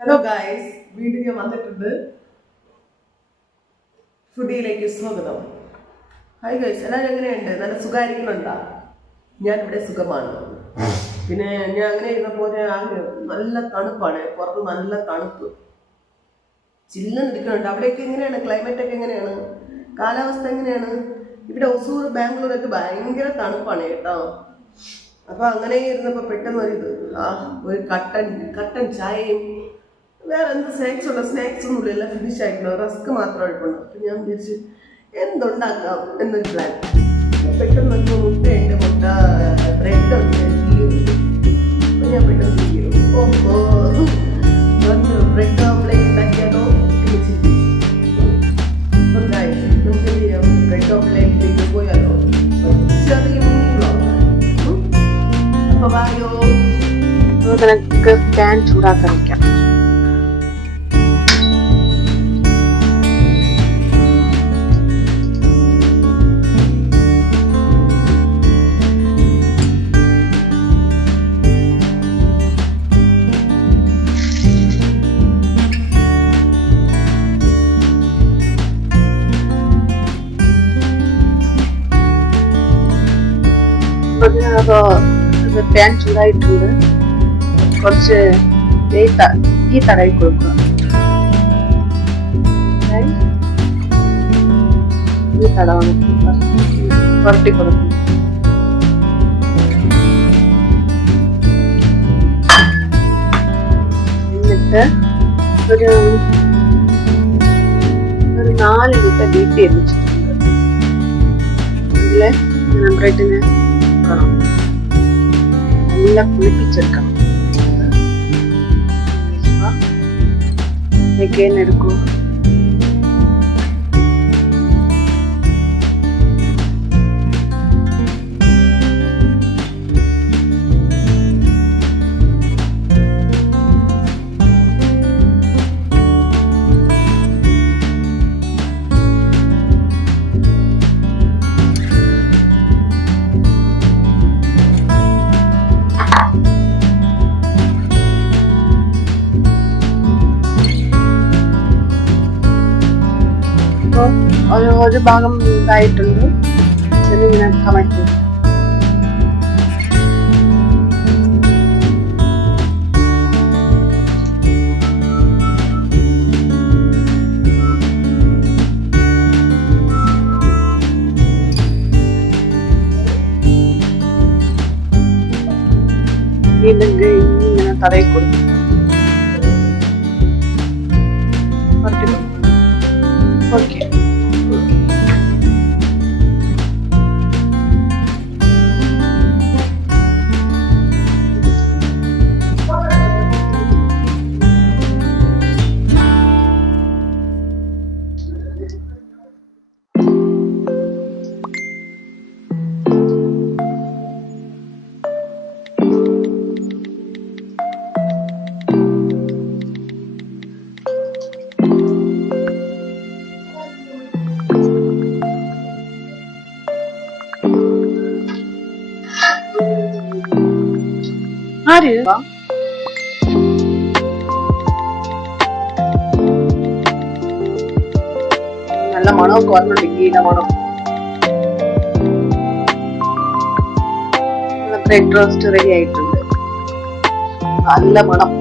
Hello guys, വീണ്ടും ഞാൻ വന്നിട്ടുണ്ട്. ഫുഡിയിലേക്ക് സ്വാഗതം. ഹായ് ഗായ്സ്, എല്ലാവരും എങ്ങനെയുണ്ട്? നല്ല സുഖമായിരിക്കുന്നുണ്ടോ? ഞാനിവിടെ സുഖമാണ്. പിന്നെ ഞാൻ അങ്ങനെ ഇരുന്നപ്പോൾ നല്ല തണുപ്പാണ്, പുറത്ത് നല്ല തണുപ്പ് ചില്ലെന്ന് ഇരിക്കുന്നുണ്ട്. അവിടെയൊക്കെ എങ്ങനെയാണ്? ക്ലൈമറ്റ് ഒക്കെ എങ്ങനെയാണ്? കാലാവസ്ഥ എങ്ങനെയാണ്? ഇവിടെ ഒസൂർ ബാംഗ്ലൂരൊക്കെ ഭയങ്കര തണുപ്പാണ് കേട്ടോ. അപ്പൊ അങ്ങനെ ഇരുന്നപ്പോൾ പെട്ടെന്ന് ഒരു കട്ടൻ ചായയും വേറെ എന്ത് സ്നാക്സ് ഉള്ള സ്നാക്സ് ഒന്നും ഇല്ല, ഫിനിഷ് ആയിട്ടുണ്ടോ, റസ്ക് മാത്രം എടുക്കണം. അപ്പം ഞാൻ വിചാരിച്ച് എന്തുണ്ടാക്കാം എന്നൊരു പ്ലാൻ. പെട്ടെന്ന് മുട്ടയുണ്ട്, മുട്ട ബ്രെഡ് ഉണ്ട്, അപ്പം ഞാൻ പെട്ടെന്ന് ബ്രെഡ് ഓംലേറ്റ് ഉണ്ടാക്കിയാലോ എന്ന് ചിന്തിച്ചു. അപ്പം നമുക്ക് എന്ത് ചെയ്യാം, ബ്രെഡ് ഓംലേറ്റിലേക്ക് പോയാലോ? ചെറിയ മിനി ബ്ലോഗാണ്. അപ്പോൾ വായോ, നമുക്ക് പാൻ ചൂടാക്കാൻ വയ്ക്കാം. പാൻ ചൂടായിട്ടുണ്ട്. കുറച്ച് ഈ തടവി കൊടുക്കുക. ഈ തടവാണ് പുരട്ടി കൊടുക്കുക. എന്നിട്ട് ഒരു 4 മുട്ട ബീറ്റ് ചെയ്ത് വെച്ചിട്ടുണ്ട്. അതില് ബ്രെഡിന് വെക്കണം, നല്ല പുളിപ്പിച്ചെടുക്കണം. എടുക്കും. ഒരു ഭാഗം ഇതായിട്ടുണ്ട്. ഇങ്ങനെ കമഴ്ത്തി ഇങ്ങനെ തറയിൽ കൊടുക്കും. ഓക്കെ, നല്ല മണമൊക്കെ വന്നുണ്ട്, ഗീയുടെ മണം. ബ്രെഡ് റോസ്റ്റ് റെഡി ആയിട്ടുണ്ട്. നല്ല മണം.